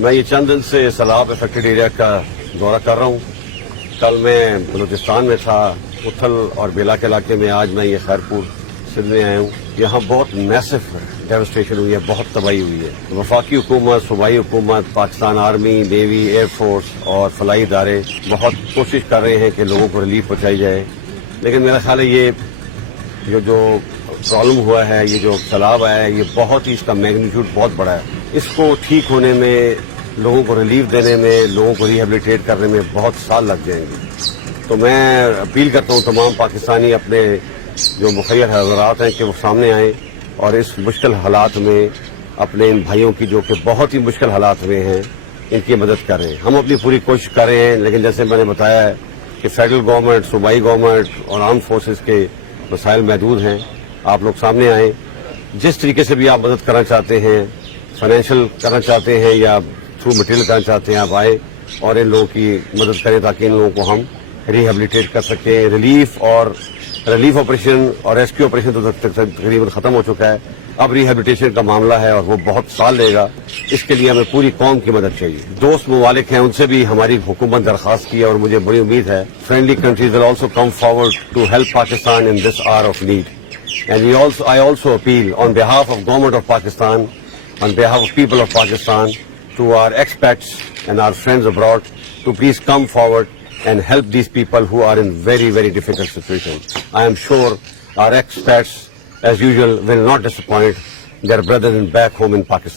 میں یہ چند دن سے سیلاب افیکٹڈ ایریا کا دورہ کر رہا ہوں. کل میں بلوچستان میں تھا, اتھل اور بیلا کے علاقے میں. آج میں یہ خیرپور سندھ میں آیا ہوں. یہاں بہت میسو ڈیوسٹیشن ہوئی ہے, بہت تباہی ہوئی ہے. وفاقی حکومت, صوبائی حکومت, Pakistan army, navy, air force اور فلاحی ادارے بہت کوشش کر رہے ہیں کہ لوگوں کو ریلیف پہنچائی جائے. لیکن میرا خیال ہے یہ جو پرابلم ہوا ہے, یہ جو سیلاب آیا ہے, یہ بہت ہی, اس کا میگنیٹیوڈ بہت بڑا ہے. اس کو ٹھیک ہونے میں, لوگوں کو ریلیف دینے میں, لوگوں کو ریہیبلیٹیٹ کرنے میں بہت سال لگ جائیں گے. تو میں اپیل کرتا ہوں تمام پاکستانی اپنے جو مخیر حضرات ہیں کہ وہ سامنے آئیں اور اس مشکل حالات میں اپنے ان بھائیوں کی جو کہ بہت ہی مشکل حالات میں ہیں, ان کی مدد کریں. ہم اپنی پوری کوشش کر رہے ہیں, لیکن جیسے میں نے بتایا ہے کہ فیڈرل گورنمنٹ, صوبائی گورنمنٹ اور آرم فورسز کے وسائل محدود ہیں. آپ لوگ سامنے آئیں, جس طریقے سے بھی آپ مدد کرنا چاہتے ہیں, فائنینشیل کرنا چاہتے ہیں یا تھرو مٹیریل کرنا چاہتے ہیں, آپ آئیں اور ان لوگوں کی مدد کریں تاکہ ان لوگوں کو ہم ریہیبلیٹیٹ کر سکیں. ریلیف آپریشن اور ریسکیو آپریشن تو تقریباً ختم ہو چکا ہے. اب ریہیبلیٹیشن کا معاملہ ہے اور وہ بہت سال لے گا. اس کے لیے ہمیں پوری قوم کی مدد چاہیے. دوست ممالک ہیں, ان سے بھی ہماری حکومت درخواست کی ہے اور مجھے بڑی امید ہے friendly countries will also come forward to help Pakistan in this hour of need. And I also appeal on behalf of Government of Pakistan, on behalf of people of Pakistan, to our expats and our friends abroad to please come forward and help these people who are in very, very difficult situations. I am sure our expats, as usual, will not disappoint their brethren back home in Pakistan.